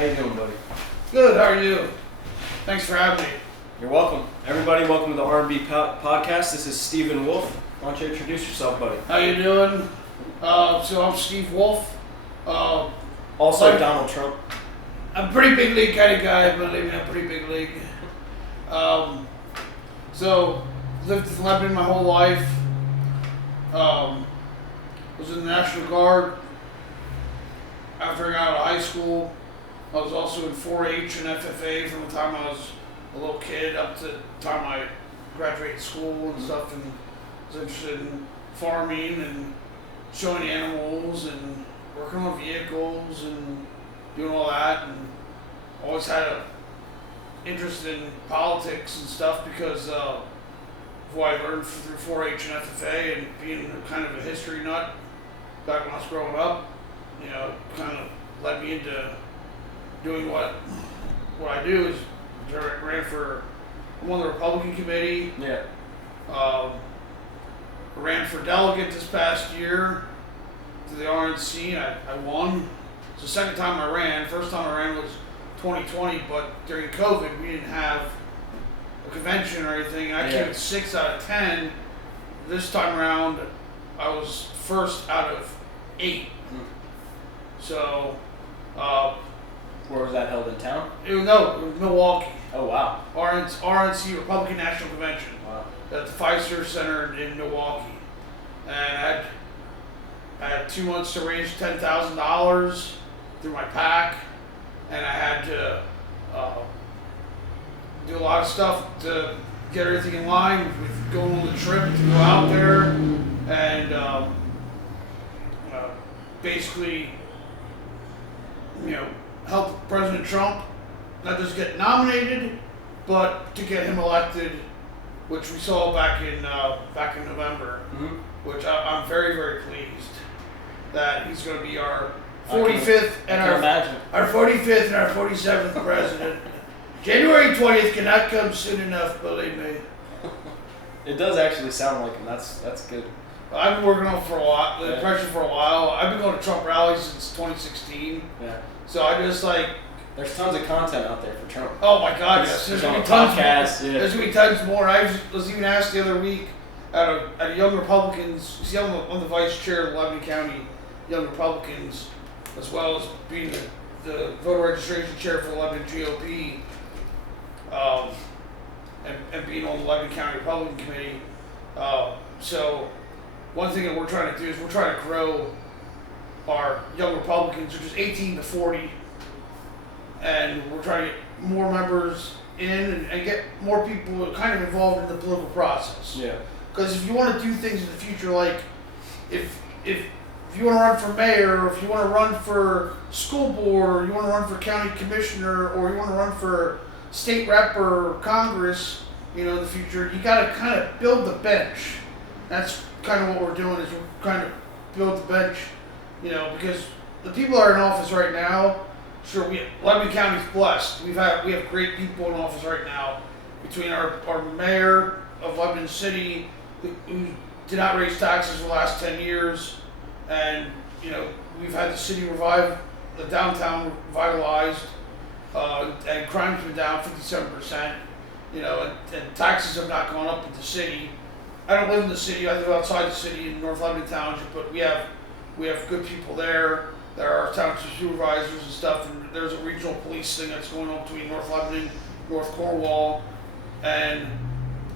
How you doing, buddy? Good, how are you? Thanks for having me. You're welcome. Everybody, welcome to the R&B podcast. This is Stephen Wolfe. Why don't you introduce yourself, buddy? How you doing? So I'm Steve Wolfe. Also Donald Trump. I'm a pretty big league kind of guy, believe me, I'm pretty big league. So, lived in Lebanon my whole life. Was in the National Guard. After I got out of high school, I was also in 4-H and FFA from the time I was a little kid up to the time I graduated school and stuff, and was interested in farming and showing animals and working on vehicles and doing all that, and always had an interest in politics and stuff because of what I learned through 4-H and FFA and being kind of a history nut back when I was growing up. You know, kind of led me into doing what I do is I ran for, I'm on the Republican Committee. Yeah. Ran for delegate this past year to the RNC. I won. It's the second time I ran. First time I ran was 2020, but during COVID we didn't have a convention or anything. I came 6 out of 10. This time around, I was first out of 8. So, where was that held in town? It was Milwaukee. Oh wow. RNC, Republican National Convention. Wow. At the Pfizer Center in Milwaukee, and I had 2 months to raise $10,000 through my PAC, and I had to do a lot of stuff to get everything in line with going on the trip to go out there and basically, you know, help President Trump not just get nominated, but to get him elected, which we saw back in November. Mm-hmm. Which I'm very, very pleased that he's going to be our 45th and our 45th and our 47th president. January 20th cannot come soon enough, believe me. It does actually sound like him. That's good. I've been working on it for a while, the pressure for a while. I've been going to Trump rallies since 2016. Yeah. So I just there's tons of content out there for Trump. Oh my God, yes. There's going to be tons more. There's going to be tons more. I was even asked the other week at a Young Republicans, see, I'm the vice chair of Lebanon County Young Republicans, as well as being the voter registration chair for the Lebanon GOP, and being on the Lebanon County Republican Committee. So one thing that we're trying to do is we're trying to grow our Young Republicans, which is 18 to 40, and we're trying to get more members in and get more people kind of involved in the political process. Yeah. Because if you want to do things in the future, like if you want to run for mayor, or if you want to run for school board, or you want to run for county commissioner, or you want to run for state rep or Congress, you know, in the future, you got to kind of build the bench. That's kind of what we're doing, is we're kind of build the bench, you know, because the people that are in office right now, sure, Lebanon County's blessed. We have great people in office right now, between our mayor of Lebanon City, who did not raise taxes for the last 10 years, and, you know, we've had the city revived, the downtown revitalized, and crime's been down 57%, you know, and taxes have not gone up in the city. I don't live in the city, I live outside the city in North Lebanon Township, but we have good people there. There are township supervisors and stuff, and there's a regional police thing that's going on between North Lebanon, North Cornwall, and,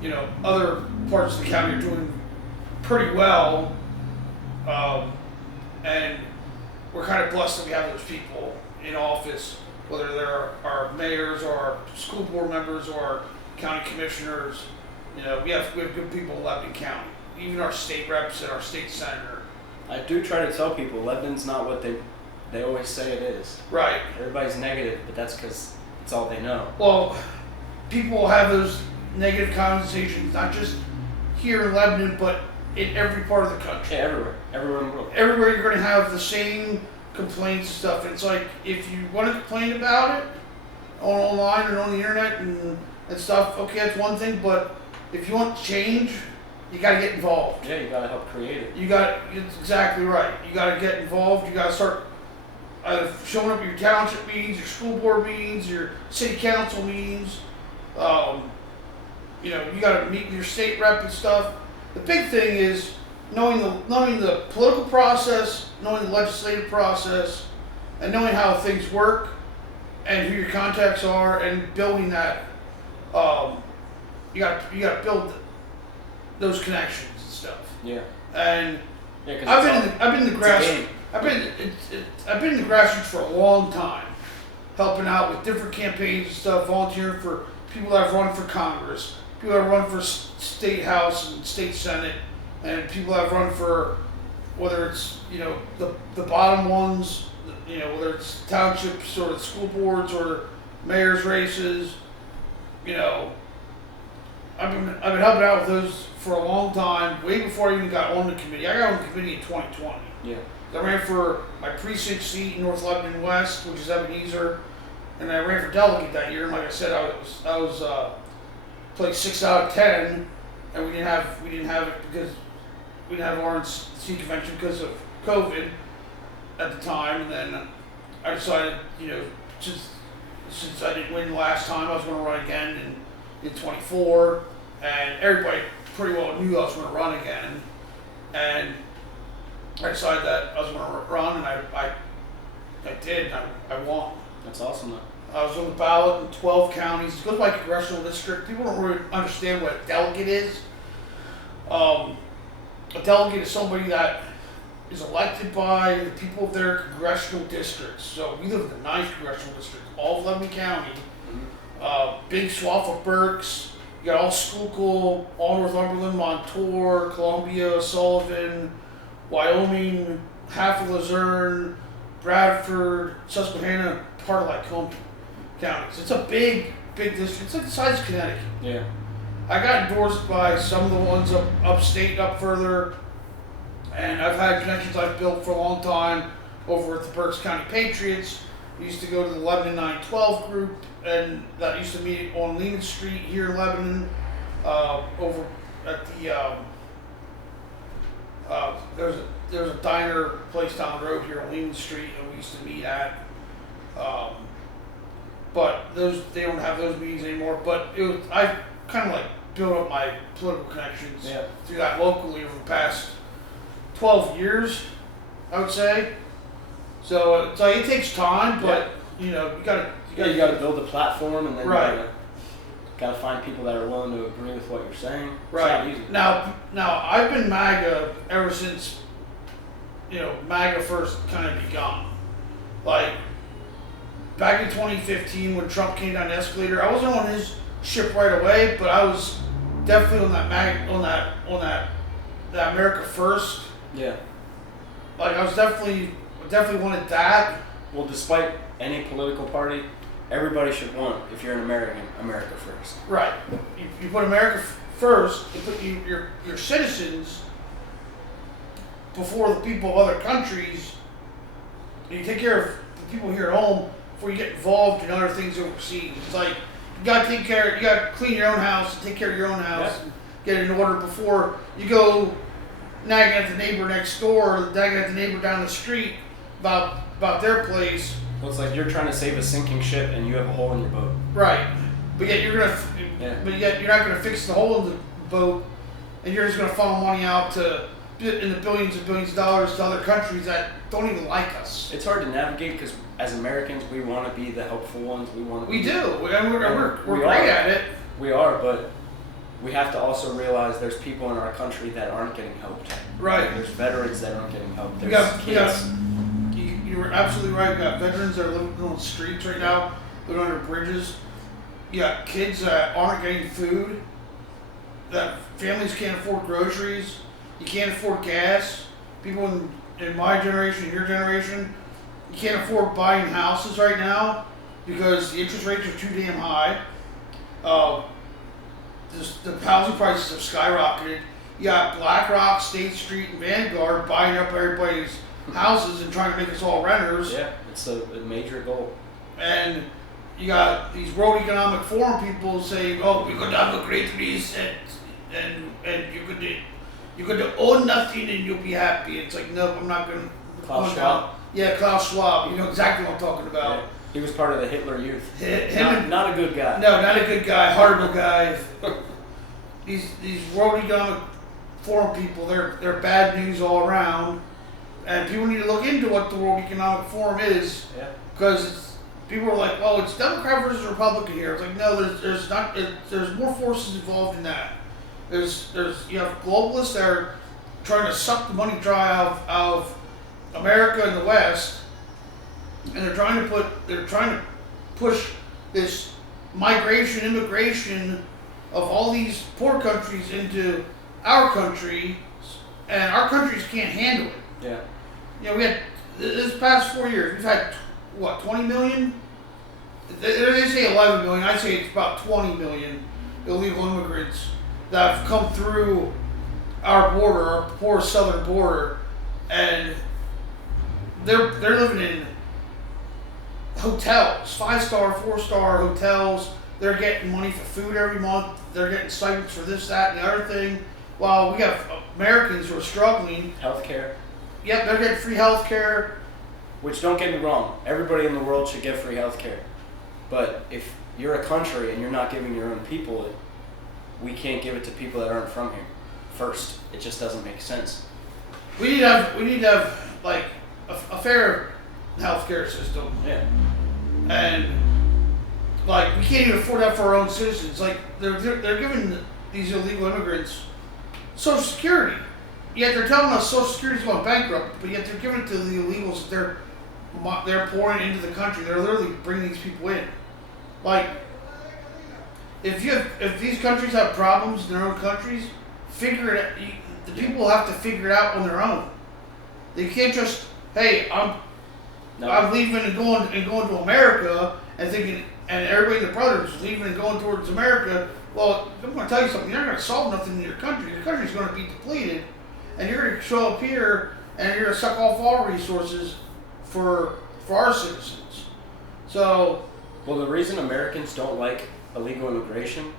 you know, other parts of the county are doing pretty well, and we're kind of blessed that we have those people in office, whether they're our mayors or our school board members or our county commissioners. You know, we have good people in Lebanon County, even our state reps and our state senator. I do try to tell people Lebanon's not what they always say it is. Right. Everybody's negative, but that's because it's all they know. Well, people have those negative conversations, not just here in Lebanon, but in every part of the country. Yeah, everywhere in the world. Everywhere you're going to have the same complaints and stuff. And it's like, if you want to complain about it online and on the internet and stuff, okay, that's one thing, but if you want change, you got to get involved. Yeah, you got to help create it. It's exactly right. You got to get involved. You got to start either showing up at your township meetings, your school board meetings, your city council meetings. You got to meet with your state rep and stuff. The big thing is knowing the political process, knowing the legislative process, and knowing how things work, and who your contacts are, and building that. You got to build those connections and stuff. Yeah. And Yeah, I've been in the grassroots for a long time, helping out with different campaigns and stuff, volunteering for people that have run for Congress, people that have run for state house and state senate, and people that have run for whether it's the bottom ones, whether it's townships or the school boards or mayor's races. I've been helping out with those for a long time, way before I even got on the committee. I got on the committee in 2020. Yeah. I ran for my precinct seat in North Lebanon West, which is Ebenezer, and I ran for delegate that year. And like I said, I was played 6 out of 10, and we didn't have it because we didn't have RNC convention because of COVID at the time. And then I decided, since I didn't win last time, I was going to run again in 24, and everybody pretty well knew I was going to run again, and I decided that I was going to run, and I did, and I won. That's awesome, though. I was on the ballot in 12 counties. It goes by congressional district. People don't really understand what a delegate is. A delegate is somebody that is elected by the people of their congressional districts. So we live in the 9th congressional district, all of Lebanon County. Big swath of Berks. You got all Schuylkill, all Northumberland, Montour, Columbia, Sullivan, Wyoming, half of Luzerne, Bradford, Susquehanna, part of Lycoming counties. It's a big district. It's like the size of Connecticut. Yeah. I got endorsed by some of the ones upstate, up further, and I've had connections I've built for a long time over at the Berks County Patriots. We used to go to the Lebanon 912 group, and that used to meet on Lehman Street here in Lebanon. Over at the there's a diner place down the road here on Lehman Street that we used to meet at. But they don't have those meetings anymore. But I kind of built up my political connections through that locally over the past 12 years, I would say. So it's it takes time, but you gotta build a platform, and then you gotta find people that are willing to agree with what you're saying. Right. It's not easy. Now I've been MAGA ever since MAGA first kind of begun. Like back in 2015 when Trump came down the escalator, I wasn't on his ship right away, but I was definitely on that America First. Yeah. Like I was definitely wanted that. Well, despite any political party, everybody should want, if you're an American, America first. Right. You put America first, you put your citizens before the people of other countries, and you take care of the people here at home before you get involved in other things overseas. It's like you gotta clean your own house and take care of your own house and get it in order before you go nagging at the neighbor next door or nagging at the neighbor down the street about their place. Well, it's like you're trying to save a sinking ship and you have a hole in your boat. Right. But yet you're not gonna fix the hole in the boat, and you're just gonna funnel money out in the billions and billions of dollars to other countries that don't even like us. It's hard to navigate because as Americans, we want to be the helpful ones. We do. We're great at it. We are, but we have to also realize there's people in our country that aren't getting helped. Right. There's veterans that aren't getting helped. There's You're absolutely right. You got veterans that are living on the streets right now, living under bridges. You got kids that aren't getting food. That families can't afford groceries. You can't afford gas. People in my generation, your generation, you can't afford buying houses right now because the interest rates are too damn high. The housing prices have skyrocketed. You got BlackRock, State Street, and Vanguard buying up everybody's houses and trying to make us all renters. Yeah, it's a major goal. And you got these World Economic Forum people saying, "Oh, we're going to have a great reset, and you're going to own nothing and you'll be happy." It's like, no, we're not going Klaus going Schwab. down. Yeah, Klaus Schwab. You know exactly what I'm talking about. Yeah. He was part of the Hitler Youth. Him Not a good guy. No, not a good guy. Horrible guy. These World Economic Forum people, they're bad news all around, and people need to look into what the World Economic Forum is, because people are like, "Oh, it's Democrat versus Republican here." It's like, no, there's not. There's more forces involved in that. You have globalists that are trying to suck the money dry out of America and the West, and they're trying to push this immigration of all these poor countries into our country, and our countries can't handle it. Yeah. You know, we had this past 4 years, we've had what, 20 million? They say 11 million. I say it's about 20 million illegal immigrants that have come through our border, our poor southern border, and they're living in hotels, 5-star, 4-star hotels. They're getting money for food every month. They're getting stipends for this, that, and the other thing. While we have Americans who are struggling. Healthcare. Yep, they're getting free healthcare. Which, don't get me wrong, everybody in the world should get free healthcare. But if you're a country and you're not giving your own people it, we can't give it to people that aren't from here first. It just doesn't make sense. We need to have like a fair healthcare system. Yeah. And like, we can't even afford that for our own citizens. Like, they're giving these illegal immigrants Social Security. Yet they're telling us Social Security's going bankrupt, but yet they're giving it to the illegals that they're pouring into the country. They're literally bringing these people in. Like, if these countries have problems in their own countries, figure it out. The people have to figure it out on their own. They can't just, hey, I'm leaving and going to America and thinking, and everybody in the brothers leaving and going towards America. Well, I'm going to tell you something. You're not going to solve nothing in your country. Your country's going to be depleted, and you're going to show up here and you're going to suck off all resources for our citizens. So, well, the reason Americans don't like illegal immigration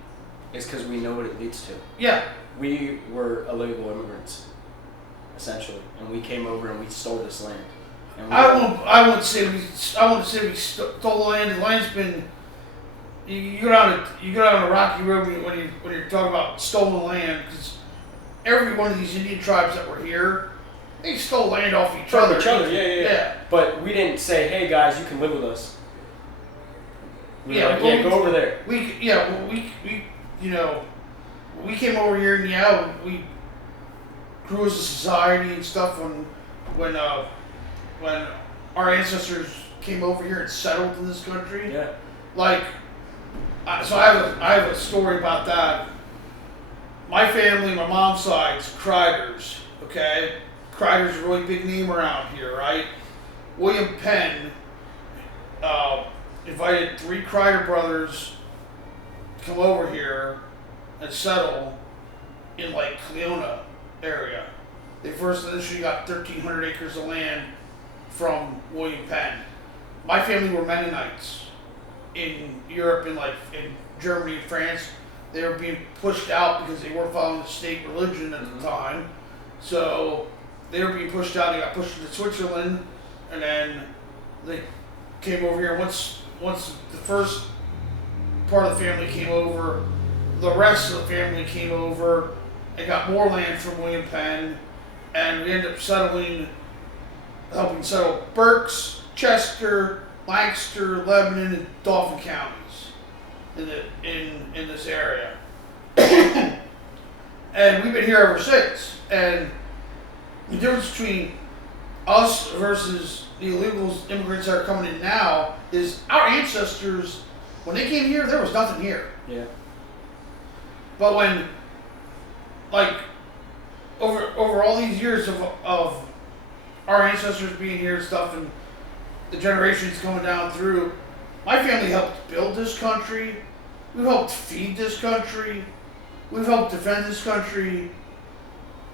is because we know what it leads to. Yeah. We were illegal immigrants, essentially, and we came over and we stole this land. And I won't say we stole the land. The land's been. You go down a rocky road when you're talking about stolen land, because every one of these Indian tribes that were here, they stole land off each other. Yeah. But we didn't say, hey guys, you can live with us. We Yeah, were like, go over there. We came over here and we grew as a society and stuff when our ancestors came over here and settled in this country. Yeah. Like, so I have a story about that. My family, my mom's side's Kreiders. Okay, Kreider's a really big name around here, right? William Penn invited 3 Kreider brothers to come over here and settle in like Cleona area. They first initially got 1,300 acres of land from William Penn. My family were Mennonites in Europe, in Germany and France. They were being pushed out because they weren't following the state religion at the time. So they were being pushed out. They got pushed into Switzerland, and then they came over here. Once the first part of the family came over, the rest of the family came over and got more land from William Penn, and we ended up helping settle Berks, Chester, Lancaster, Lebanon, and Dauphin counties in this area. And we've been here ever since. And the difference between us versus the illegals, immigrants that are coming in now, is our ancestors, when they came here, there was nothing here. Yeah. But when, over all these years of our ancestors being here and stuff, and the generations coming down through, my family helped build this country. We've helped feed this country. We've helped defend this country.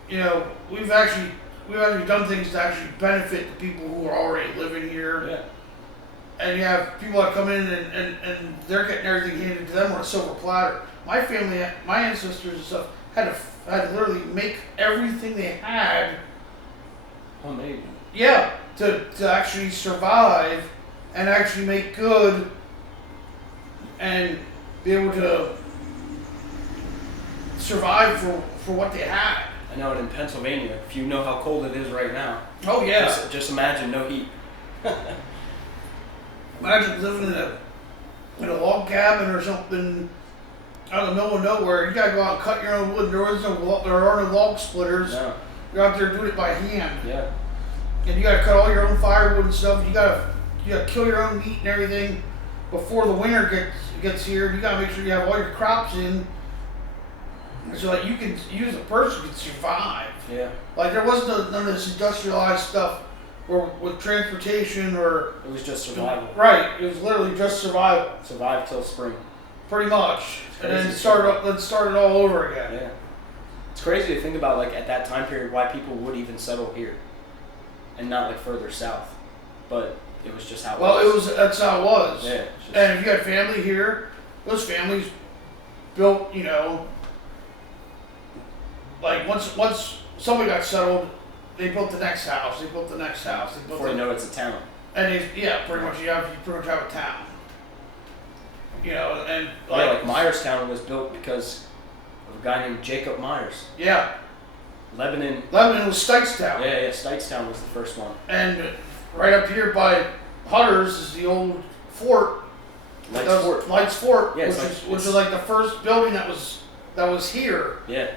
You know, we've actually done things to actually benefit the people who are already living here. Yeah. And you have people that come in and they're getting everything handed to them on a silver platter. My family, my ancestors and stuff, had to literally make everything they had. Homemade. Yeah, to actually survive and actually make good and be able to survive for what they had. I know, in Pennsylvania, if you know how cold it is right now. Oh yeah. Just imagine no heat. Imagine living in a log cabin or something out in the middle of nowhere. You gotta go out and cut your own wood. There are no log splitters. No. You're out there doing it by hand. Yeah. And you gotta cut all your own firewood and stuff. You gotta kill your own meat and everything before the winter gets here. You gotta make sure you have all your crops in, so that you as a person can survive. Yeah. Like there wasn't none of this industrialized stuff, or with transportation, or it was just survival. Right. It was literally just survival. Survive till spring. Pretty much, and then start it all over again. Yeah. It's crazy to think about, like, at that time period, why people would even settle here, and not like further south. But it was just how it was. That's how it was. Yeah. And if you had family here, those families built, like once somebody got settled, they built the next house. They built the next house. Before you know it's a town. And pretty much you pretty much have a town. And like Myerstown was built because of a guy named Jacob Myers. Yeah. Lebanon was Steigstown. Yeah, Steigstown was the first one. And right up here by Hutter's is the old fort. Lights Fort, yeah, which is like the first building that was here. Yeah.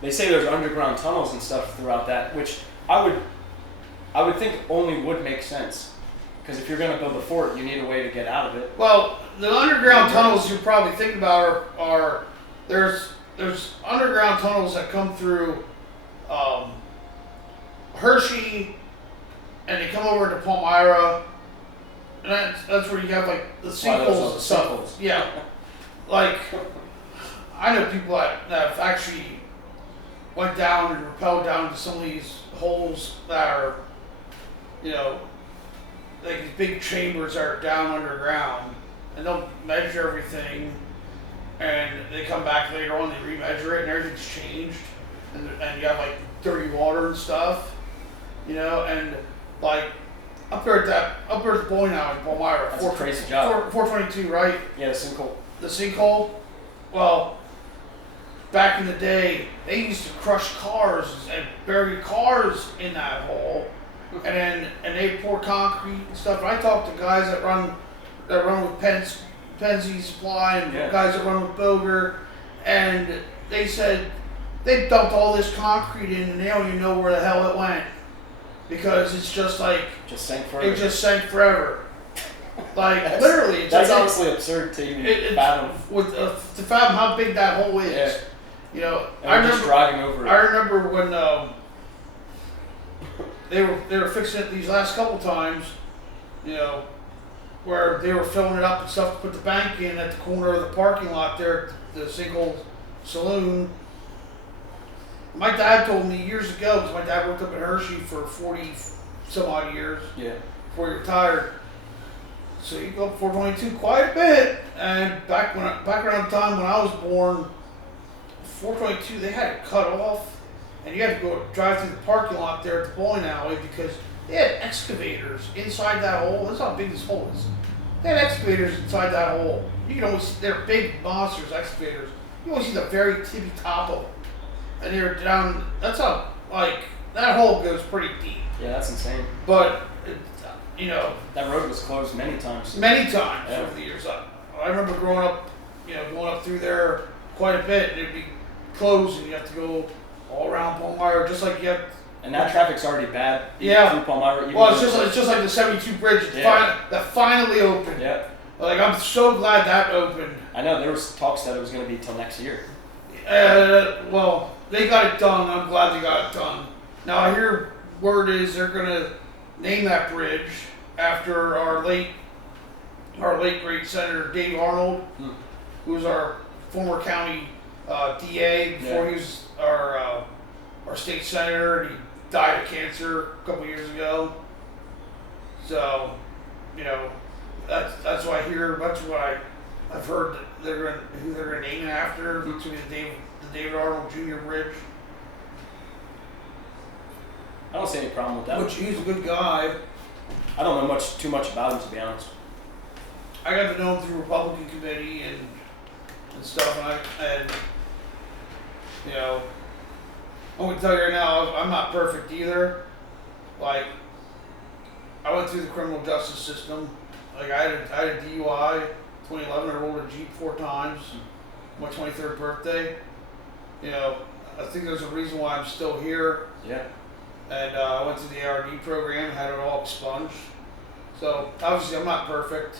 They say there's underground tunnels and stuff throughout that, which I would think only would make sense. Because if you're going to build a fort, you need a way to get out of it. Well, the underground tunnels you're probably thinking about are there's underground tunnels that come through Hershey, and they come over to Palmyra, and that's where you have like the sinkholes and stuff. Yeah, like I know people that have actually went down and rappelled down into some of these holes that are, like these big chambers that are down underground, and they'll measure everything, and they come back later on, they remeasure it, and everything's changed, and you have like dirty water and stuff, and like up there at the bowling alley in Palmyra. That's a crazy job. 422, right? Yeah, the sinkhole. The sinkhole. Well, back in the day, they used to crush cars and bury cars in that hole. And they pour concrete and stuff. And I talked to guys that run with Penzi Supply and guys that run with Boger, and they said they dumped all this concrete in and they don't even know where the hell it went, because it's just like sank forever. It just sank forever. Like literally, that's honestly absurd to even fathom. To fathom how big that hole is. Yeah. I remember driving over it. I remember when they were fixing it these last couple times, where they were filling it up and stuff to put the bank in at the corner of the parking lot there, the Sinkhole Saloon. My dad told me years ago, because my dad worked up in Hershey for 40 some odd years before he retired. So you go up 422 quite a bit, and back around the time when I was born, 422 they had it cut off. And you had to go drive through the parking lot there at the bowling alley, because they had excavators inside that hole. That's how big this hole is. They had excavators inside that hole. You can always, they're big monsters, excavators. You always see the very tippy top of them. And they're down, that's how, like, that hole goes pretty deep. Yeah, that's insane. But, that road was closed many times. Many times over the years. I remember growing up, going up through there quite a bit, and it'd be closed, and you have to go all around Palmyra, just like you have. And that traffic's already bad. Yeah. Through Palmyra. Well, it's just like the 72 bridge that finally opened. Yeah. Like, I'm so glad that opened. I know, there was talks that it was going to be till next year. Well, they got it done. I'm glad they got it done. Now I hear word is they're going to name that bridge after our late great Senator Dave Arnold, who was our former county DA before he was our state senator, and he died of cancer a couple years ago. So, that's why I hear. That's what I've heard that who they're gonna name it after. It's gonna be the David Arnold Jr. Bridge. I don't see any problem with that. Which he's a good guy. I don't know too much about him, to be honest. I got to know him through Republican Committee and stuff, and you know, I'm gonna tell you right now, I'm not perfect either. Like, I went through the criminal justice system. Like, I had a DUI, 2011. I rolled a Jeep 4 times. My 23rd birthday. You know, I think there's a reason why I'm still here. Yeah. And I went through the ARD program, had it all expunged. So obviously, I'm not perfect.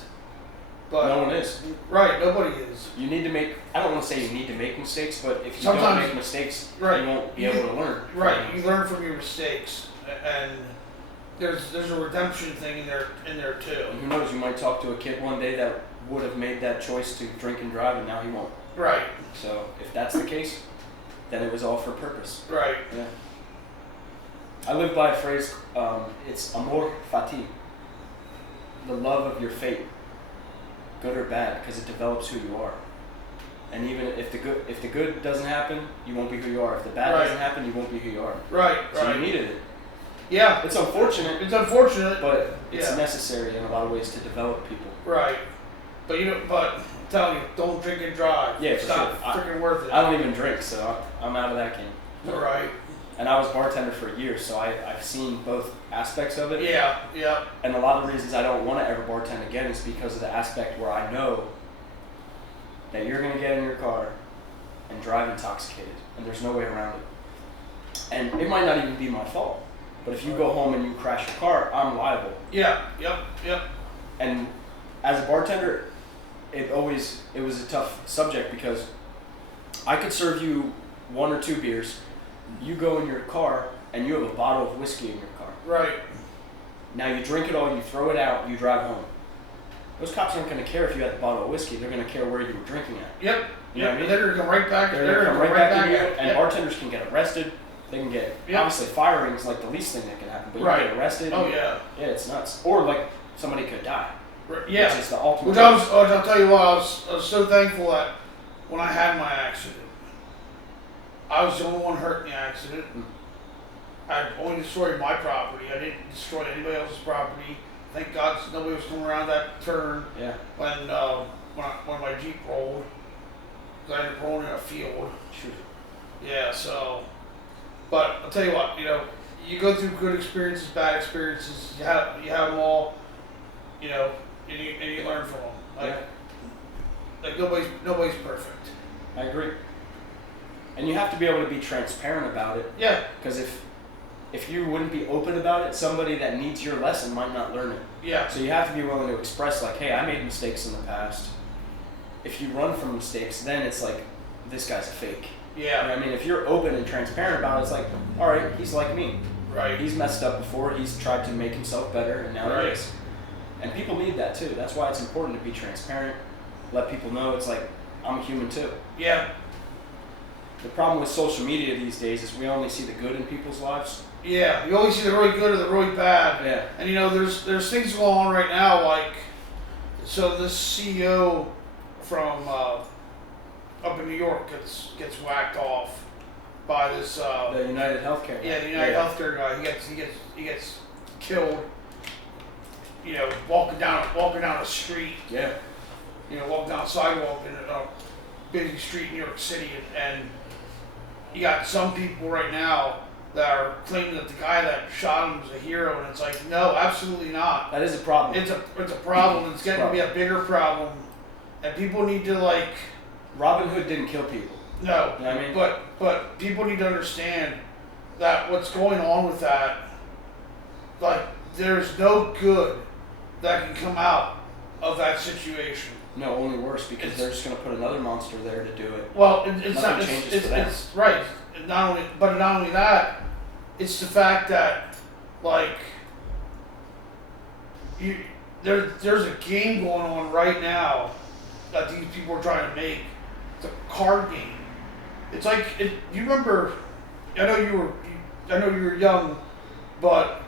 But no one is. Right, nobody is. You need to make, I don't want to say you need to make mistakes, but if you Sometimes, don't make mistakes, right, you won't be able to learn. Right, you learn from your mistakes. And there's a redemption thing in there too. And who knows, you might talk to a kid one day that would have made that choice to drink and drive, and now he won't. Right. So if that's the case, then it was all for purpose. Right. Yeah. I live by a phrase, it's amor fati, the love of your fate, good or bad, because it develops who you are. And even if the good doesn't happen, you won't be who you are. If the bad right. doesn't happen, you won't be who you are. Right, so right. you needed it. Yeah. It's unfortunate. It's unfortunate. But it's necessary in a lot of ways to develop people. Right. But but I'm telling you, don't drink and drive. Yeah, it's for not sure. freaking worth it. I don't even drink, so I'm out of that game. Right. And I was bartender for years, so I've seen both aspects of it. Yeah, yeah. And a lot of the reasons I don't want to ever bartend again is because of the aspect where I know that you're going to get in your car and drive intoxicated, and there's no way around it. And it might not even be my fault, but if you go home and you crash your car, I'm liable. Yeah, yep. And as a bartender, it was a tough subject because I could serve you 1 or 2 beers. You go in your car and you have a bottle of whiskey in your car. Right. Now you drink it all, you throw it out, you drive home. Those cops aren't going to care if you had the bottle of whiskey. They're going to care where you were drinking at. Yep. You know what I mean? They're going to come right back. They're going to come right back at you. And yep. bartenders can get arrested. They can get, obviously firing is like the least thing that can happen. But you get arrested. Oh, yeah. Yeah, it's nuts. Or like somebody could die. Yeah. Which is the ultimate. Which I'll tell you what, I was so thankful that when I had my accident, I was the only one hurt in the accident. I only destroyed my property. I didn't destroy anybody else's property. Thank God nobody was coming around that turn. Yeah. When my Jeep rolled, because I ended up rolling in a field. Shoot. Yeah. So, but I'll tell you what, you go through good experiences, bad experiences. You have them all. And you learn from them. Like nobody's perfect. I agree. And you have to be able to be transparent about it. Yeah. Because if you wouldn't be open about it, somebody that needs your lesson might not learn it. Yeah. So you have to be willing to express, like, hey, I made mistakes in the past. If you run from mistakes, then it's like, this guy's a fake. Yeah. You know what I mean, if you're open and transparent about it, it's like, all right, he's like me. Right. He's messed up before. He's tried to make himself better, and now he is. And people need that too. That's why it's important to be transparent. Let people know it's like, I'm a human too. Yeah. The problem with social media these days is we only see the good in people's lives. Yeah, you only see the really good or the really bad. Yeah. And there's things going on right now, like, so this CEO from up in New York gets whacked off by this The United Healthcare. Yeah, the United Healthcare guy. He gets killed. Walking down a street. Yeah. Walking down a sidewalk in a busy street in New York City, and you got some people right now that are claiming that the guy that shot him was a hero, and it's like, no, absolutely not. That is a problem. It's a problem. It's getting to be a bigger problem, and people need to like. Robin Hood didn't kill people. No, you know what I mean? but people need to understand that what's going on with that, like, there's no good that can come out of that situation. No, only worse, because they're just going to put another monster there to do it. Well, it's not. It's right. Not only that, it's the fact that, like, there's a game going on right now that these people are trying to make. It's a card game. It's like you remember. I know you were young, but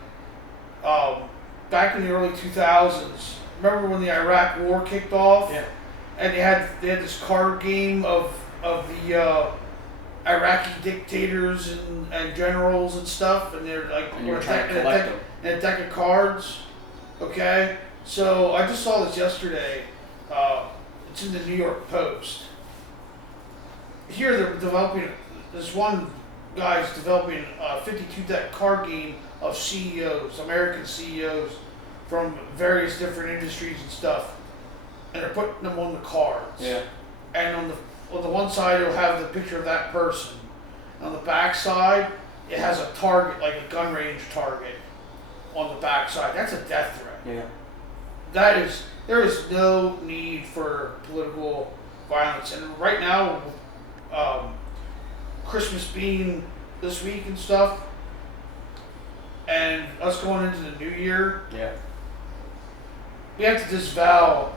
back in the early 2000s. Remember when the Iraq War kicked off? Yeah. And they had this card game of the Iraqi dictators and generals and stuff, and they're like And you're trying to collect them. in a deck of cards. Okay, so I just saw this yesterday. It's in the New York Post. Here they're developing. This one guy's developing a 52 deck card game of CEOs, American CEOs from various different industries and stuff, and they're putting them on the cards. Yeah. And on the one side it'll have the picture of that person. On the back side, it has a target, like a gun range target on the back side. That's a death threat. Yeah. There is no need for political violence. And right now, Christmas being this week and stuff, and us going into the new year, Yeah. we have to disavow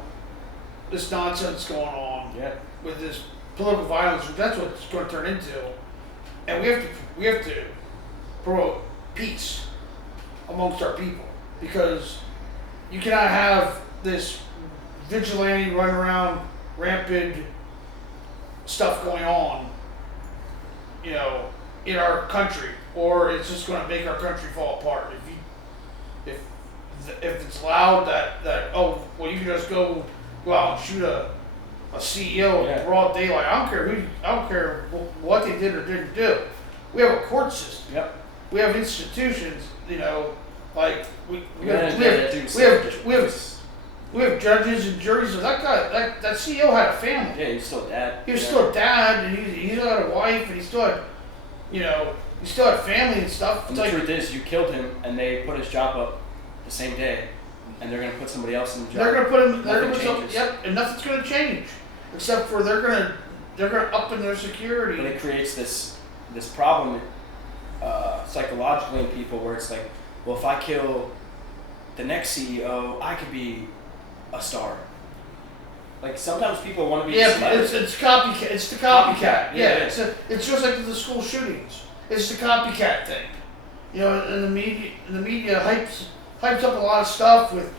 this nonsense going on. Yeah. With this political violence, that's what it's going to turn into, and we have to promote peace amongst our people, because you cannot have this vigilante run around rampant stuff going on, in our country, or it's just going to make our country fall apart. If it's allowed that oh well, you can just go out and shoot a CEO in broad daylight. I don't care what they did or didn't do. We have a court system. Yep. We have institutions. Like we have judges and juries. That guy, that CEO had a family. Yeah, he's still a dad. He was still a dad, and he still had a wife, and he still had, he still had family and stuff. And the truth is, you killed him, and they put his job up the same day, and they're gonna put somebody else in the job. They're gonna put him. They're gonna Nothing put yep, and nothing's gonna change, except for they're gonna up in their security. But it creates this problem psychologically in people, where it's like, well, if I kill the next CEO, I could be a star. Like sometimes people want to be. Yeah, but it's copycat. It's the copycat. Yeah. It's just like the school shootings. It's the copycat thing. And the media hypes up a lot of stuff with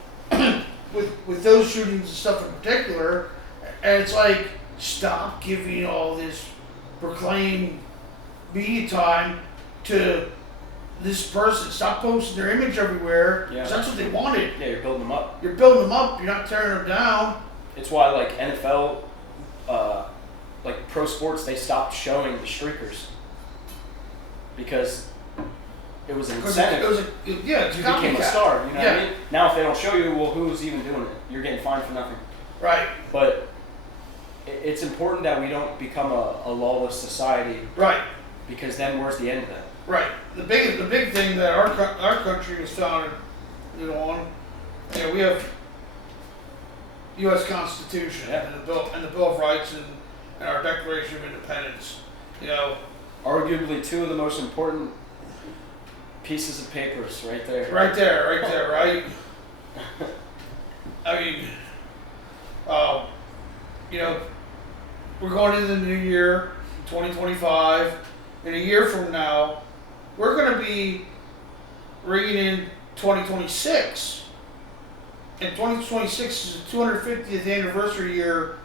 with those shootings and stuff in particular, and it's like, stop giving all this proclaimed media time to this person. Stop posting their image everywhere. Yeah. 'Cause that's what they wanted. Yeah, you're building them up. You're building them up. You're not tearing them down. It's why, like NFL, like pro sports, they stopped showing the streakers because it was an incentive. You became a star. You know what I mean? Now, if they don't show you, well, who's even doing it? You're getting fined for nothing. Right. But it's important that we don't become a lawless society. Right. Because then, where's the end of that? Right. The big thing that our country was founded on, we have U.S. Constitution and the Bill of Rights and our Declaration of Independence. Arguably two of the most important pieces of papers, right there. Right there, right. I mean, we're going into the new year, 2025. In a year from now, we're going to be ringing in 2026. And 2026 is the 250th anniversary year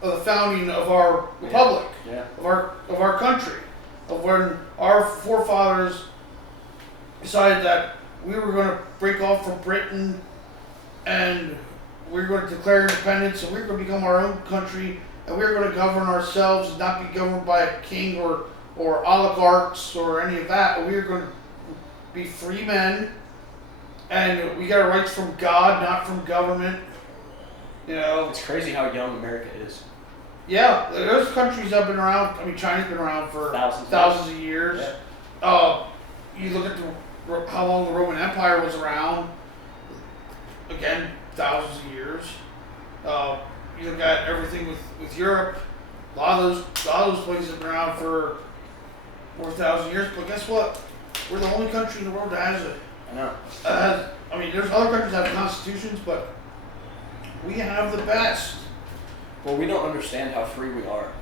of the founding of our republic, of our country, of when our forefathers decided that we were going to break off from Britain and we were going to declare independence, and we were going to become our own country, and we were going to govern ourselves and not be governed by a king or oligarchs or any of that. But we were going to be free men, and we got our rights from God, not from government. It's crazy how young America is. Yeah, those countries have been around. I mean, China's been around for thousands of years. Yeah. You look at how long the Roman Empire was around. Again, thousands of years. You look at everything with Europe. A lot of those places have been around for 4,000 years. But guess what? We're the only country in the world that has it. I know. I mean, there's other countries that have constitutions, but we have the best. Well, we don't understand how free we are.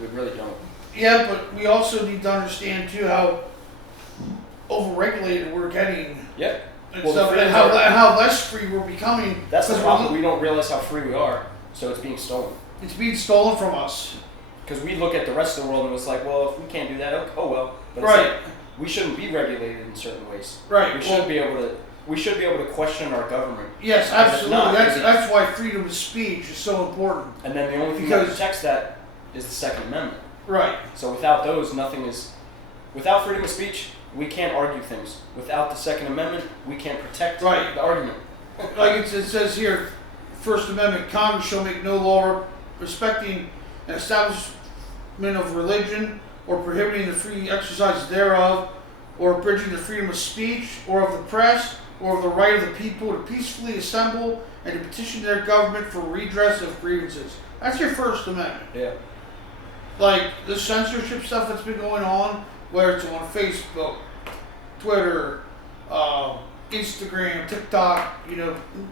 We really don't. Yeah, but we also need to understand too how overregulated we're getting. Yep. And stuff, and how less free we're becoming. That's the problem. We don't realize how free we are, so it's being stolen. It's being stolen from us. because we look at the rest of the world and it's like, well, if we can't do that, oh well. But Right. it's like, we shouldn't be regulated in certain ways. Right. We should be able to. We should be able to question our government. Yes, Because if absolutely. not, That's why freedom of speech is so important. And then the only thing that Because- protects that is the Second Amendment. Right. So without those, nothing is. Without freedom of speech, we can't argue things. Without the Second Amendment, we can't protect Right. the argument. Like it says here, First Amendment, Congress shall make no law respecting an establishment of religion or prohibiting the free exercise thereof, or abridging the freedom of speech or of the press, or of the right of the people to peacefully assemble and to petition their government for redress of grievances. That's your First Amendment. Yeah. Like the censorship stuff that's been going on, whether it's on Facebook, Twitter, Instagram, TikTok,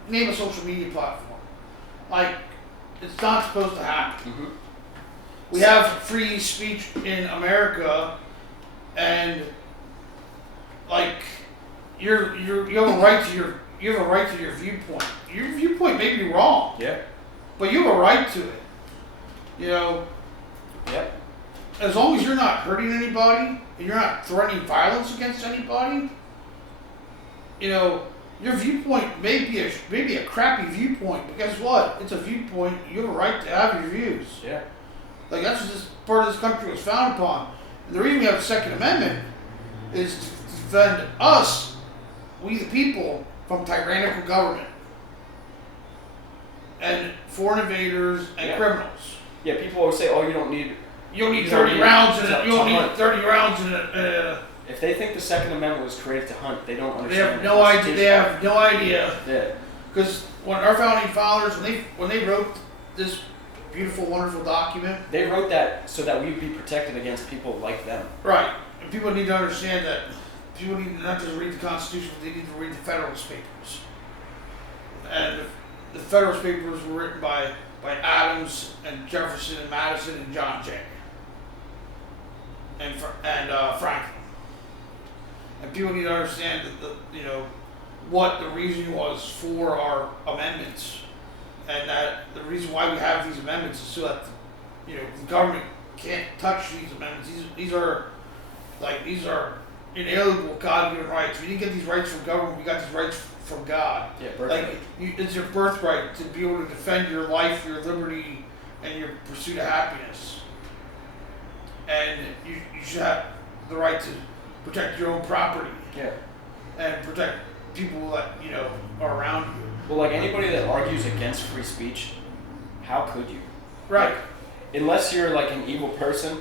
name a social media platform. Like, it's not supposed to happen. Mm-hmm. We have free speech in America, and like you have a right to your viewpoint. Your viewpoint may be wrong, Yeah. but you have a right to it. Yep. As long as you're not hurting anybody and you're not threatening violence against anybody, your viewpoint may be a crappy viewpoint, but guess what? It's a viewpoint. You have a right to have your views. Yeah. Like, that's what this part of this country was founded upon. And the reason we have the Second Amendment is to defend us, we the people, from tyrannical government and foreign invaders and Yeah. criminals. Yeah. People always say, "Oh, you don't need." You don't need You 30 don't need rounds in to- it. You don't to need hunt. 30 rounds in it. If they think the Second Amendment was created to hunt, they don't They understand. have the no idea. They Constitution. have no idea. Yeah. Because when our founding fathers, when they wrote this beautiful, wonderful document, They wrote that so that we'd be protected against people like them. right? And people need to understand that people need to not just read the Constitution, but they need to read the Federalist Papers. And the Federalist Papers were written by Adams and Jefferson and Madison and John Jay and Franklin. And people need to understand that what the reason was for our amendments, and that the reason why we have these amendments is so that the government can't touch these amendments. These are inalienable God-given rights. We didn't get these rights from government. We got these rights from God. Yeah. Birthright. It's your birthright to be able to defend your life, your liberty, and your pursuit of happiness. And you should have the right to protect your own property Yeah. and protect people that are around you. Well, like anybody that argues against free speech, how could you? Right. Unless you're like an evil person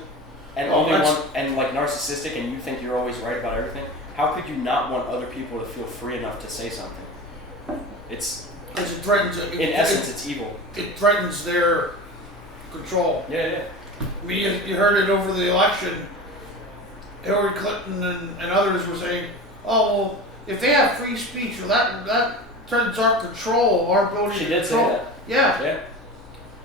and Well, only want and like narcissistic and you think you're always right about everything, how could you not want other people to feel free enough to say something? It's Because it threatens. in essence, it's evil. It threatens their control. Yeah, yeah. I mean, you heard it over the election. Hillary Clinton and others were saying, "Oh, well, if they have free speech, well, that threatens our control, our ability She to did say control." that. Yeah, Yeah.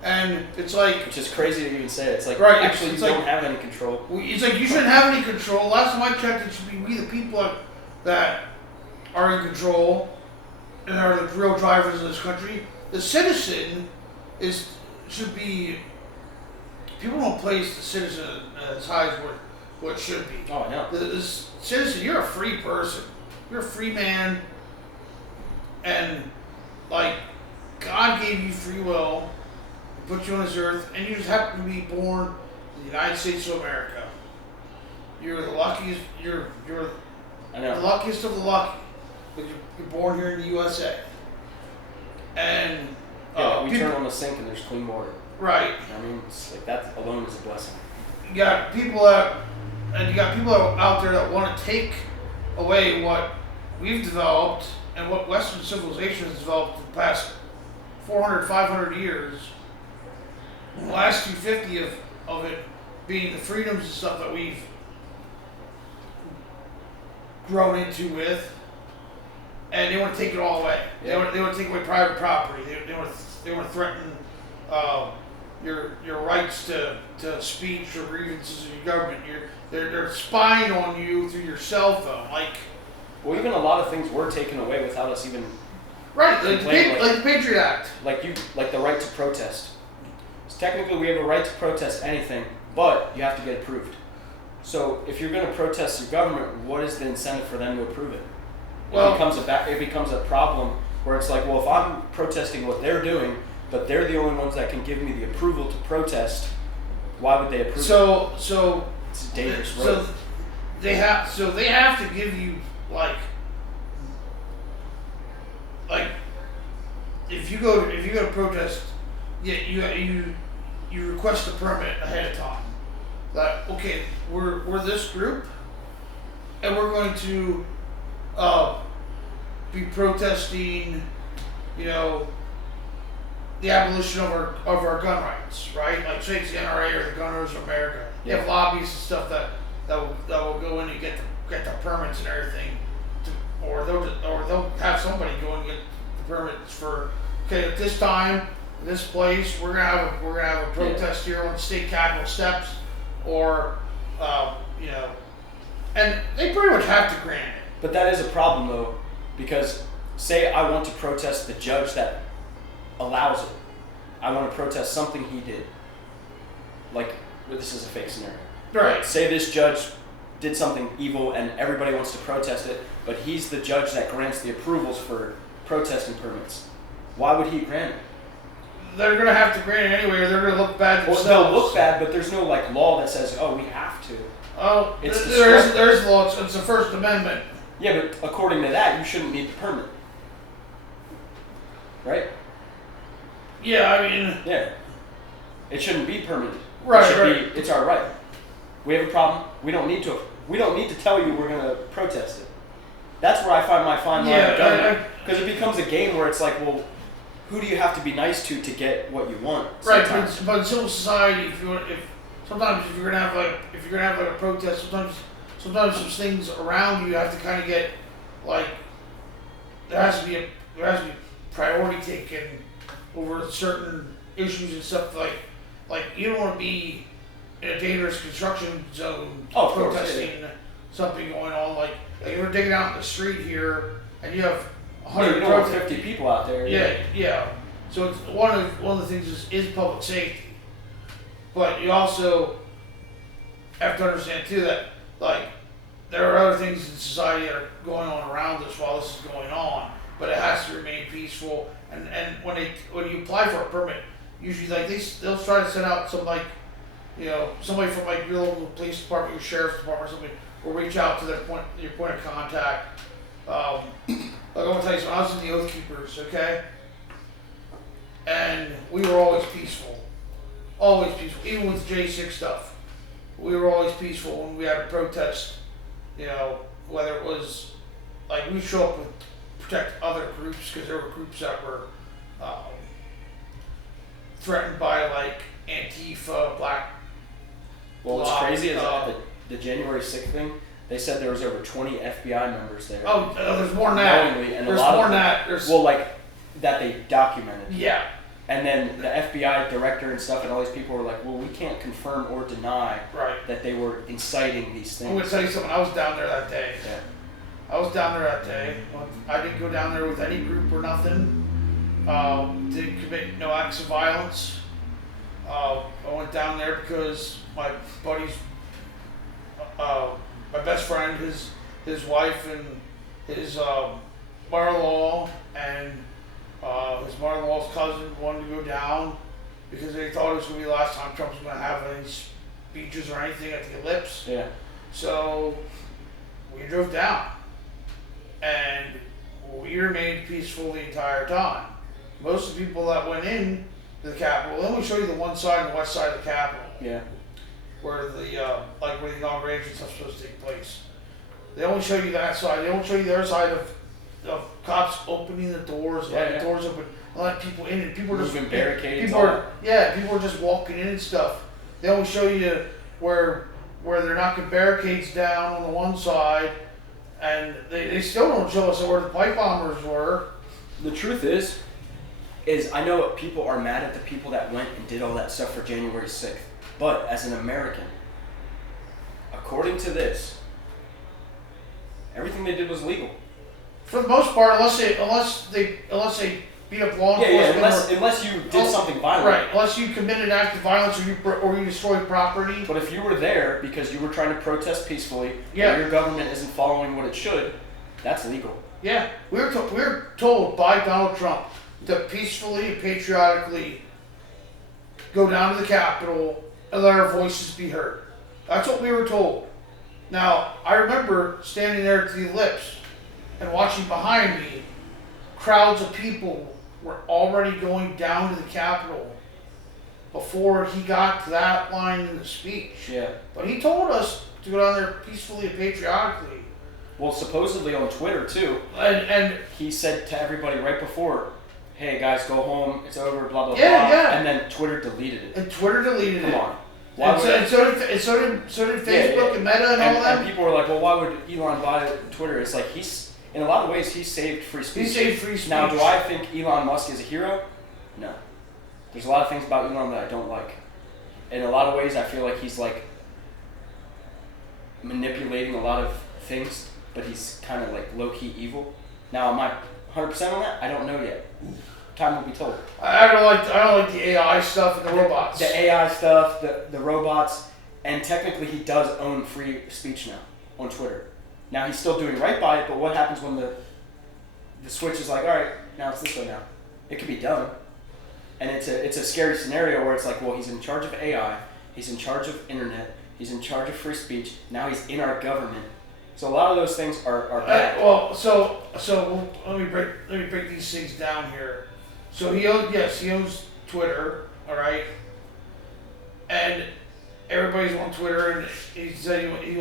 and it's like, Which is crazy to even say. It's like Right, actually it's you like- don't have any control. it's like you shouldn't have any control. Last time I checked, it should be we the people that are in control and are the real drivers of this country. The citizen should be. People don't place the citizen as high as what it should be. Oh, I know. The citizen, you're a free person. You're a free man. And, like, God gave you free will, put you on this earth, and you just happen to be born in the United States of America. You're the luckiest, you're I the know. luckiest of the lucky. But you're born here in the USA. And, Yeah, we people, turn on the sink and there's clean water. right. I mean, it's like that alone is a blessing. You got people out there that want to take away what we've developed and what Western civilization has developed in the past 400, 500 years. The last 250 of it being the freedoms and stuff that we've grown into with, and they want to take it all away. Yeah. They want to take away private property. They want to threaten your rights to speech or grievances of your government. They're spying on you through your cell phone, like. Well, even a lot of things were taken away without us even Right, like Complain, the Patriot Act. like the right to protest. So technically, we have a right to protest anything, but you have to get approved. So if you're going to protest your government, what is the incentive for them to approve it? Well, It becomes a problem where it's like, well, if I'm protesting what they're doing, but they're the only ones that can give me the approval to protest, why would they approve it? So It's a dangerous road. they have to give you like if you go to protest, yeah, you request a permit ahead of time. Like, okay, we're this group, and we're going to be protesting, you know, the abolition of our gun rights, right? Like, say it's the NRA or the Gun Owners of America. They have lobbyists and stuff that will go in and get the permits and everything, or they'll have somebody go and get the permits for, okay, at this time, this place, we're gonna have a protest here on the state capitol steps, or you know, and they pretty much have to grant it. But that is a problem though, because say I want to protest the judge that allows it. I want to protest something he did. Like, this is a fake scenario. Right. Say this judge did something evil and everybody wants to protest it, but he's the judge that grants the approvals for protesting permits. Why would he grant it? They're gonna have to grant it anyway, or they're gonna look bad themselves. Well, they'll look bad, but there's no like law that says, oh, we have to. Oh, It's there's law. It's the First Amendment. Yeah, but according to that, you shouldn't need the permit. Right? Yeah, I mean. Yeah. It shouldn't be permitted. Right, It should right. be, it's our right. We have a problem. We don't need to tell you we're gonna protest it. That's where I find my fine line of government. Because it becomes a game where it's like, well, who do you have to be nice to get what you want? Right, Sometimes. but in civil society, sometimes if you're gonna have like a protest, sometimes some things around you have to kind of get like there has to be priority taken over certain issues and stuff like you don't want to be in a dangerous construction zone protesting something going on like you're digging out in the street here and you have 150 people out there. Yeah. So it's one of the things is public safety, but you also have to understand too that like there are other things in society that are going on around us while this is going on, but it has to remain peaceful. And when you apply for a permit, usually like they'll try to send out some like somebody from like your local police department, your sheriff's department, or something, will reach out to your point of contact. Like I want to tell you something. I was in the Oath Keepers, okay, and we were always peaceful, even with the J6 stuff. We were always peaceful when we had a protest. Whether it was like we show up to protect other groups because there were groups that were threatened by like Antifa, Black. Well, what's crazy is the January 6th thing. They said there was over 20 FBI members there. Oh, there's more than that. And there's a lot more of than that. Well, like that they documented. Yeah. And then the FBI director and stuff and all these people were like, well, we can't confirm or deny that they were inciting these things. I'm going to tell you something. I was down there that day. Yeah. I was down there that day. I didn't go down there with any group or nothing. Didn't commit no acts of violence. I went down there because my buddy's, my best friend, his wife and his mother-in-law and his mother-in-law's cousin wanted to go down because they thought it was going to be the last time Trump was going to have any speeches or anything at the Ellipse. Yeah. So we drove down and we remained peaceful the entire time. Most of the people that went in to the Capitol, they only show you the one side and the west side of the Capitol. Yeah. Where where the inauguration stuff's supposed to take place. They only show you that side. They don't show you the other side of cops opening the doors, letting the doors open, letting people in, and people are just moving barricades. people are just walking in and stuff. They only show you where they're knocking barricades down on the one side, and they still don't show us where the pipe bombers were. The truth is I know people are mad at the people that went and did all that stuff for January 6th. But as an American, according to this, everything they did was legal. For the most part, unless they beat up law Yeah, enforcement. unless you did something violent. Right, unless you committed an act of violence or you destroyed property. But if you were there because you were trying to protest peacefully, yeah. and your government isn't following what it should, that's legal. Yeah, we were told by Donald Trump to peacefully and patriotically go down to the Capitol and let our voices be heard. That's what we were told. Now, I remember standing there at the ellipse and watching behind me, crowds of people were already going down to the Capitol before he got to that line in the speech. Yeah. But he told us to go down there peacefully and patriotically. Well, supposedly on Twitter too. And he said to everybody right before, "Hey guys, go home. It's over." Blah blah blah. Yeah. And then Twitter deleted it. And Twitter deleted Come it. on. Why So did Facebook and Meta and all that. And people were like, "Well, why would Elon buy Twitter?" It's like he's in a lot of ways he saved free speech. He saved free speech. Now, do I think Elon Musk is a hero? No. There's a lot of things about Elon that I don't like. In a lot of ways, I feel like he's like manipulating a lot of things, but he's kind of like low-key evil. Now, am I 100% on that? I don't know yet. Time will be told. I don't like the AI stuff and the robots. The AI stuff, the robots, and technically he does own free speech now on Twitter. Now he's still doing right by it, but what happens when the switch is like, all right, now it's this way now? It could be done. And it's a scary scenario where it's like, well, he's in charge of AI, he's in charge of internet, he's in charge of free speech, now he's in our government. So a lot of those things are bad. So let me break these things down here. So he owns Twitter, all right, and everybody's on Twitter, and he said he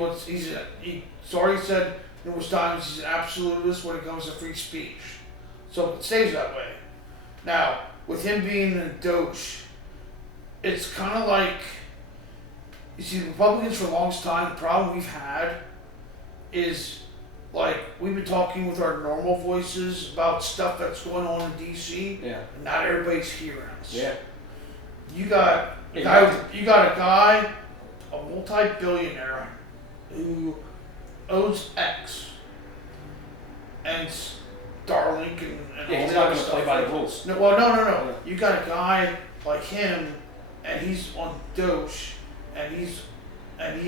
already said numerous times he's an absolutist when it comes to free speech. So it stays that way. Now, with him being a doge, it's kind of like, you see, the Republicans for the longest time, the problem we've had is, like, we've been talking with our normal voices about stuff that's going on in DC, Yeah. and not everybody's hearing us. Yeah. You got a guy, a multi-billionaire, who owns X, and Starlink and Yeah, all he's that not going to stuff. play by the rules. No, well, no. Yeah. You got a guy like him, and he's on Doge, and he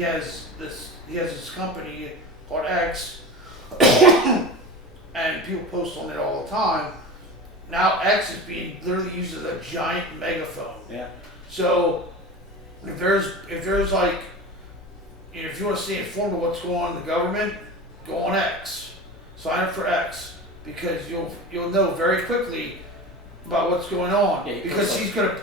has this company called X, and people post on it all the time. Now X is being literally used as a giant megaphone. Yeah. So if there's like, if you want to stay informed of what's going on in the government, go on X. Sign up for X, because you'll know very quickly about what's going on. Yeah, because he's gonna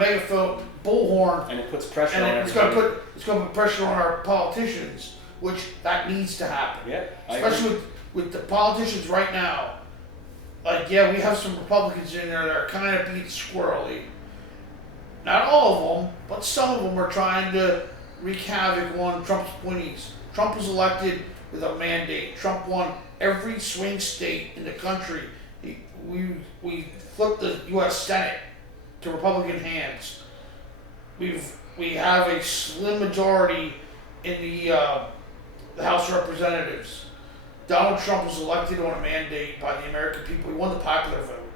megaphone bullhorn, and it puts pressure on and everybody. it's gonna put pressure on our politicians, which that needs to happen. Yeah, Especially with the politicians right now. Like, yeah, we have some Republicans in there that are kind of being squirrely. Not all of them, but some of them are trying to wreak havoc on Trump's appointees. Trump was elected with a mandate. Trump won every swing state in the country. We flipped the U.S. Senate to Republican hands. We have a slim majority in the House of Representatives. Donald Trump was elected on a mandate by the American people. He won the popular vote.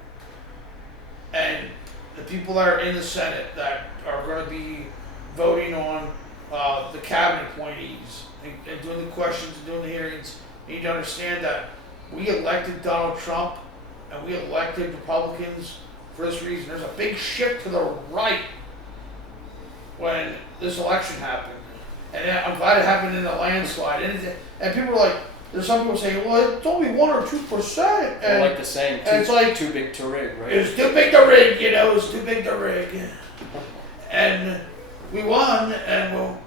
And the people that are in the Senate that are going to be voting on the cabinet appointees and doing the questions and doing the hearings, need to understand that we elected Donald Trump and we elected Republicans for this reason. There's a big shift to the right when this election happened. And I'm glad it happened in a landslide. And people are like, there's some people saying, well, it's only 1 or 2%. And like the saying, it's like, too big to rig, right? It's too big to rig, it's too big to rig. And we won, and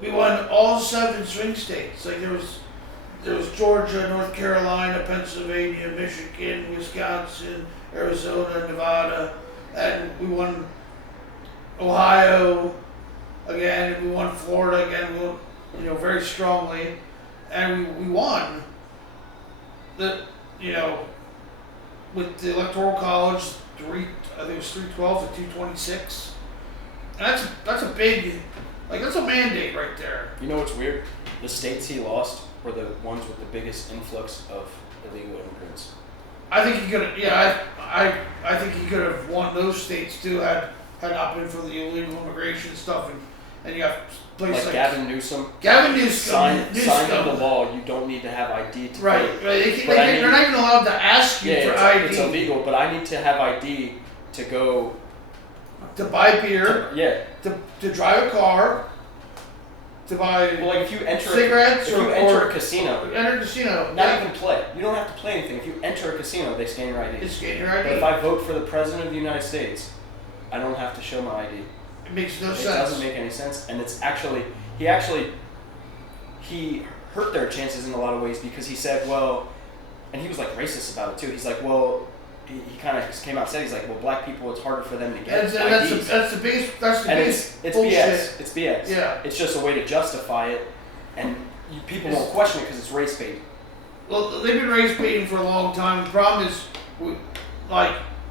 we won all 7 swing states. Like, there was Georgia, North Carolina, Pennsylvania, Michigan, Wisconsin, Arizona, Nevada, and we won Ohio again, and we won Florida again, very strongly, and we won with the Electoral College, I think it was 312 to 226, and that's a big, that's a mandate right there. You know what's weird? The states he lost were the ones with the biggest influx of illegal immigrants. I think he could have. Yeah, I think he could have won those states too had not been for the illegal immigration stuff, and you have places Like Gavin Newsom. Gavin Newsom signed into law. You don't need to have ID to right. vote. Right. They're not even allowed to ask you for ID. It's illegal, but I need to have ID to go to buy beer. To drive a car. To buy well, like if you enter cigarettes if you enter a casino, not even play. You don't have to play anything. If you enter a casino, they scan your ID. They scan your ID. But if I vote for the president of the United States, I don't have to show my ID. It makes no sense. It doesn't make any sense, and it's actually he hurt their chances in a lot of ways because he said, well, and he was like racist about it too. He's like, well. He kind of came out and said, he's like, well, black people, it's harder for them to get IDs. That's the biggest it's bullshit. BS. It's BS. Yeah. It's just a way to justify it, and people won't question it because it's race bait. Well, they've been race baiting for a long time. The problem is,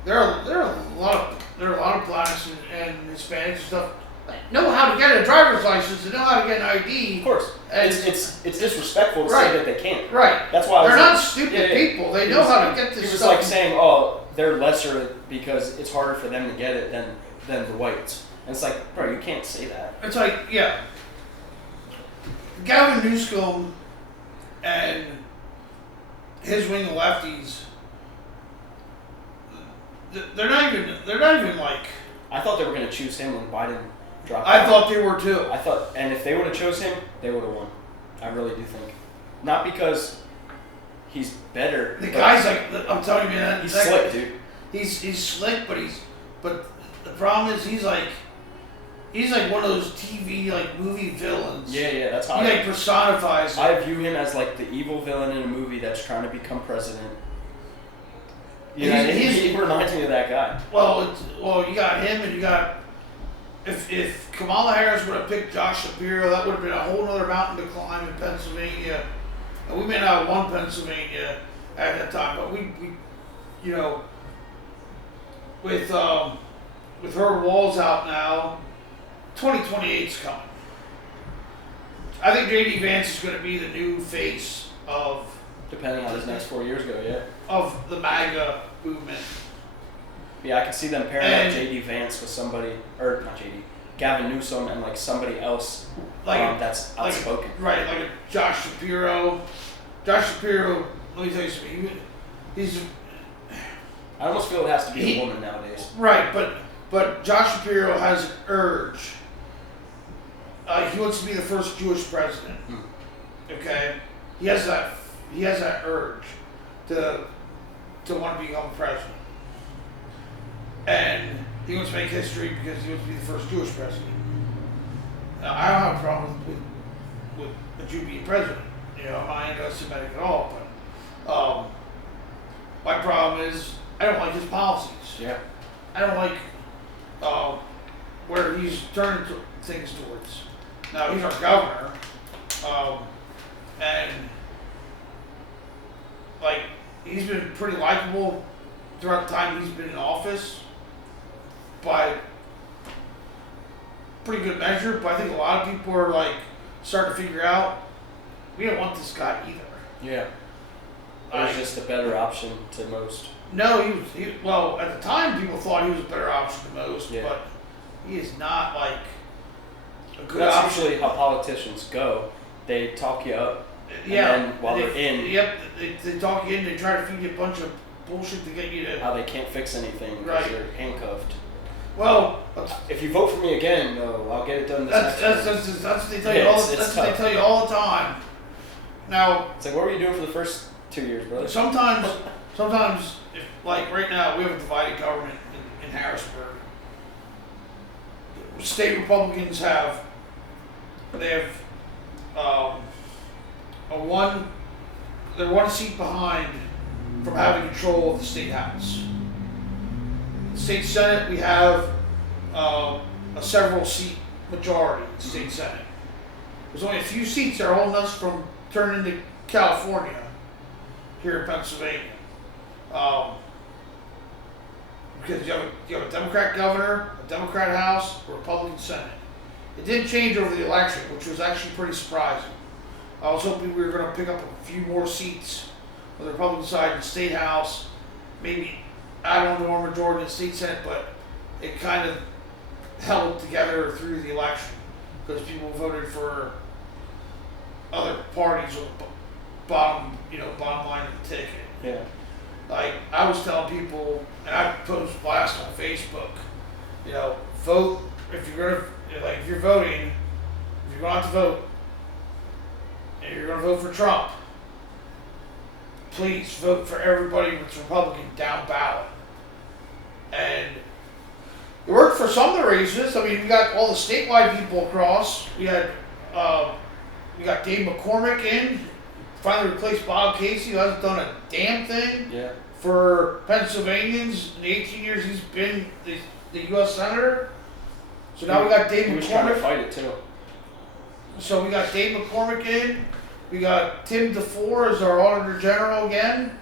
there are a lot of blacks and Hispanics and stuff that know how to get a driver's license and know how to get an ID. Of course. And it's disrespectful to say that they can't. Right. That's why they're not stupid people. They know how to get this stuff. He was like saying, oh, they're lesser because it's harder for them to get it than the whites. And it's like, bro, you can't say that. It's like, yeah. Gavin Newsom and his wing of lefties, they're not even like. I thought they were going to choose him when Biden dropped. I thought they were too. I thought, and if they would have chose him, they would have won. I really do think. Not because he's better. The guy's like, I'm telling you, man. He's slick, dude. He's slick, but the problem is he's like one of those TV movie villains. Yeah, that's how he personifies it. I view him as like the evil villain in a movie that's trying to become president. You know, he reminds me of that guy. Well, you got him, and you got if Kamala Harris would have picked Josh Shapiro, that would have been a whole other mountain to climb in Pennsylvania. And we may not have won Pennsylvania at that time, but we with her walls out now, 2028's coming. I think J.D. Vance is going to be the new face of. Depending on how his next 4 years go, yeah. Of the MAGA movement. Yeah, I can see them pairing up J.D. Vance with somebody, or not J.D., Gavin Newsom and somebody else that's outspoken. Right, like a Josh Shapiro. Josh Shapiro, let me tell you something. He's. I almost feel it has to be a woman nowadays. Right, but Josh Shapiro has an urge. He wants to be the first Jewish president. Okay, he has that urge to want to become president, and he wants to make history because he wants to be the first Jewish president. Now, I don't have a problem with a Jew being president. I'm not anti-Semitic at all, but my problem is I don't like his policies. Yeah. I don't like where he's turning things towards. Now, he's our governor, and he's been pretty likable throughout the time he's been in office by pretty good measure, but I think a lot of people are starting to figure out we don't want this guy either. Yeah. It was just a better option to most. No, well, at the time people thought he was a better option than most, but he is not a good That's option. usually how politicians go. They talk you up. And then while they're in. Yep, they talk you in, they try to feed you a bunch of bullshit to get you to. How they can't fix anything because they're handcuffed. Well, if you vote for me again, no, I'll get it done this That's what they tell you all. That's what they tell you all the time. Now, it's like, what were you doing for the first 2 years, brother? Sometimes, right now, we have a divided government in Harrisburg. State Republicans have they're one seat behind from having control of the state house. The state senate, we have a several seat majority in the state senate. There's only a few seats that are holding us from turning into California here in Pennsylvania. Because you have a Democrat governor, a Democrat House, a Republican Senate. It didn't change over the election, which was actually pretty surprising. I was hoping we were going to pick up a few more seats on the Republican side in the state house. Maybe I don't know our majority in the state senate, but it kind of held together through the election because people voted for other parties with bottom line of the ticket. Yeah. Like I was telling people, and I posted blast on Facebook, vote if you're gonna if you're voting, if you're going to vote, and you're gonna vote for Trump, please vote for everybody that's Republican down ballot. And it worked for some of the races. I mean, we got all the statewide people across. We got Dave McCormick in, finally replaced Bob Casey, who hasn't done a damn thing for Pennsylvanians in the 18 years he's been the U.S. Senator. So now we got Dave He was trying to McCormick. fight it too. So we got Dave McCormick in. We got Tim DeFore as our Auditor General again.